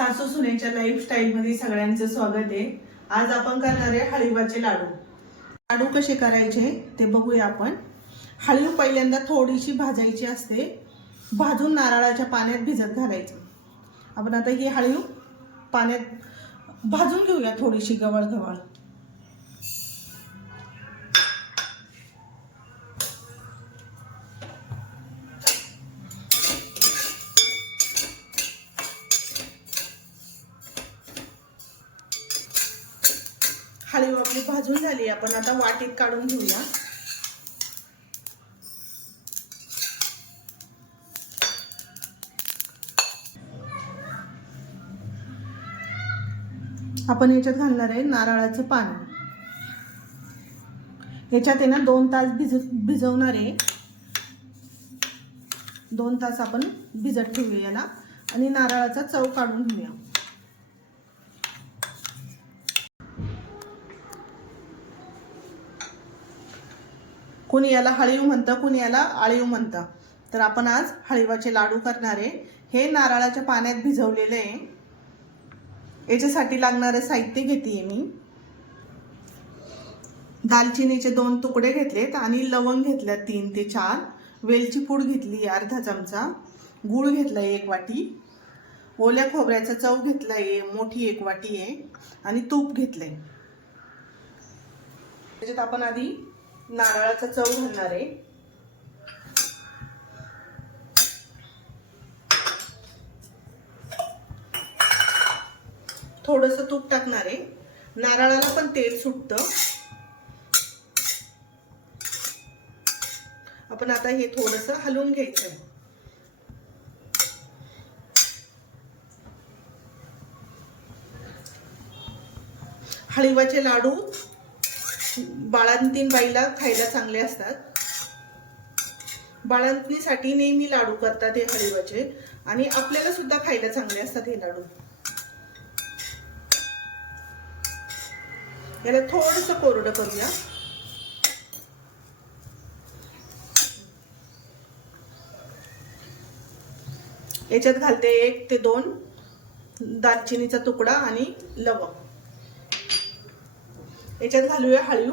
सासू सुनेच्या लाईफस्टाईल मध्ये सगळ्यांचं स्वागत आहे. आज आपण करणार आहे हळीवाचे लाडू. लाडू कसे करायचे ते बघूया आपण. हळीव पहिल्यांदा थोडीशी भाजायची असते. भाजून नारळाच्या पाण्यात भिजत घालायचं. आपण आता ही हळीव पाण्यात भाजून घेऊया थोडीशी गवळ गवळ हळीव आपली भाजून झाली आपण आता वाटीत काढून घेऊया. आपण याच्यात घालणार आहे नारळाचं पाणी याच्यात आहे ना दोन तास भिज भिजवणार आहे. दोन तास आपण भिजत ठेवूया याला. आणि नारळाचा चव काढून घेऊया. कुणी याला हळीव म्हणतं कुणी याला आळीव म्हणतं? तर आपण आज हळीवाचे लाडू करणार आहे. हे नारळाच्या पाण्यात भिजवलेले आहे. याच्यासाठी लागणारं साहित्य घेते मी. दालचिनीचे दोन तुकडे घेतलेत आणि लवंग घेतल्या तीन ते चार. वेलची पूड घेतली अर्धा चमचा. गूळ घेतला एक वाटी. ओल्या खोबऱ्याचा चव घेतला आहे मोठी एक वाटी आहे. आणि तूप घेतलंय. त्याच्यात आपण आधी नारळाचा चव घालणार आहे. थोडस तूप टाकणार आहे. नारळाला पण तेल सुटतं. आपण आता हे थोडस हलवून घ्यायचं आहे. हळीवाचे लाडू बाळांतीन बाईला खायला चांगले असतात. बाळांतीसाठी नेहमी लाडू करतात हे हळीवाचे आणि आपल्याला सुद्धा खायला चांगले असतात हे लाडू. याला थोडस कोरडं करूया. याच्यात घालते एक ते दोन दालचिनीचा तुकडा आणि लवंग. याच्यात घालूया हळीव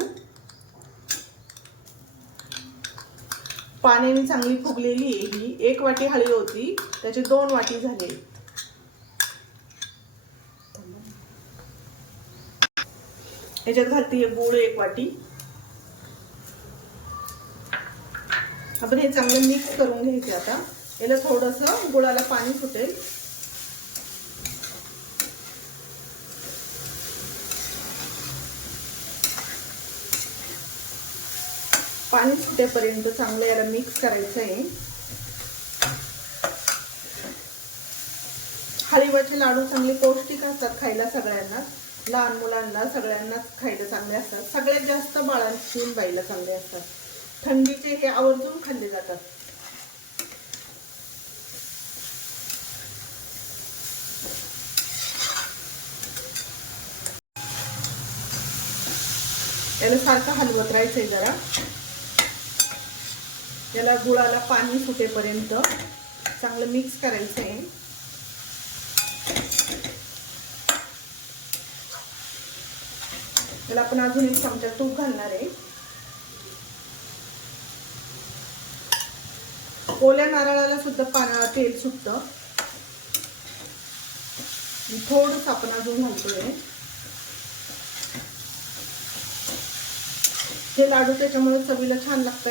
पाण्याने चांगली फुगलेली आहे ही. एक वाटी हळी होती त्याचे दोन वाटी झाले. याच्यात घालते गुळ एक वाटी. आपण हे चांगलं मिक्स करून घ्यायचे आता. याला थोडस गुळाला पाणी सुटेल. पाणी सुटेपर्यंत चांगलं याला मिक्स करायचं आहे. हळीवाचे लाडू चांगले पौष्टिक असतात खायला सगळ्यांना. लहान मुलांना सगळ्यांनाच खायला चांगले असतात. सगळ्यात जास्त बाळांची बाईला चांगले असतात. थंडीचे हे आवर्जून खाल्ले जातात. याला सारखं हलवत राहायचंय जरा. याला गुळाला पाणी सुटेपर्यंत चांगलं मिक्स करायचं आहे. त्याला आपण अजून एक चमचा तूप घालणार आहे. ओल्या नारळाला सुद्धा पाना तेल सुटतं. थोडंच आपण अजून घालतोय. हे लाडू त्याच्यामुळे चवीला छान लागत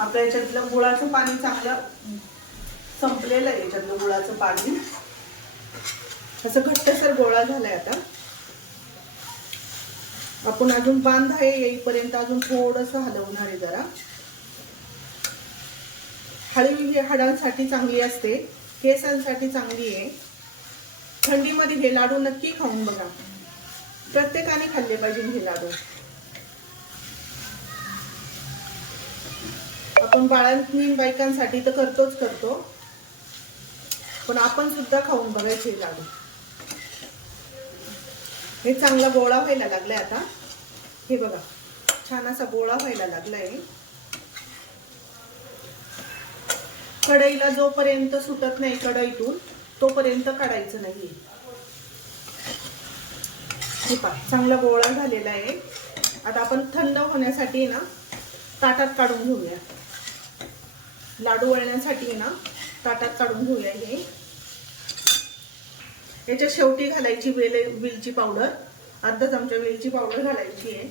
आपल्या याच्यातलं गुळाचं पाणी चांगलं संपलेलं आहे याच्यातलं गुळाचं पाणी. असं घट्टसर गोळा झालाय आता. आपण अजून बांध आहे येईपर्यंत अजून थोडस हलवणार आहे जरा. हळवी ही हाडांसाठी चांगली असते केसांसाठी चांगली आहे. थंडीमध्ये हे लाडू नक्की खाऊन बघा. प्रत्येकाने खाल्ले पाहिजे हे लाडू. आपण बाळांनी बायकांसाठी तर करतोच करतो. पण आपण सुद्धा खाऊन बघायचे हे लाडू हे चांगला गोळा व्हायला लागलाय आता. हे बघा छान असा गोळा व्हायला लागलाय. कढईला जोपर्यंत सुटत नाही कढईतून तोपर्यंत काढायचं नाही हे चांगला गोळा झालेला आहे. आता आपण थंड होण्यासाठी ना ताटात काढून घेऊया. लाडू वळण्यासाठी ना ताटात काढून घेऊया हे. याच्या शेवटी घालायची वेल वेलची पावडर. अर्धा चमचा वेलची पावडर घालायची आहे.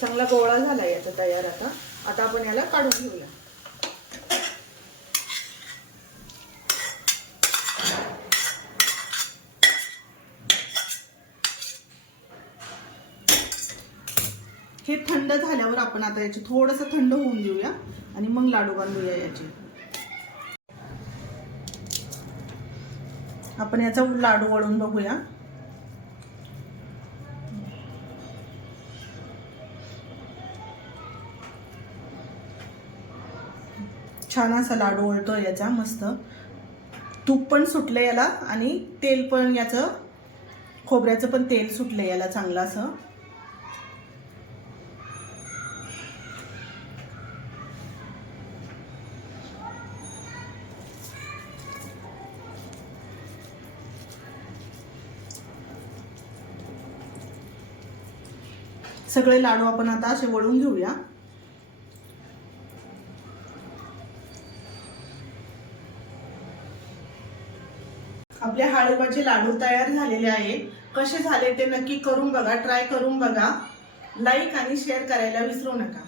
चांगला गोळा झाला याचा तयार आता. आता आपण याला काढून घेऊया. हे थंड झाल्यावर आपण आता याचे थोडंसं थंड होऊन देऊया आणि मग लाडू बांधूया याचे. आपण याचा लाडू वळून बघूया. छान असा लाडू वळतो याचा मस्त. तूप पण सुटलं याला आणि तेल पण याचं खोबऱ्याचं पण तेल सुटलं याला चांगलं असं. सगळे लाडू आपण आता असे वळून घेऊया. आपले हळवाचे लाडू तयार झालेले आहे कसे झाले ते नक्की करून बघा ट्राय करून बघा. लाईक आणि शेअर करायला विसरू नका.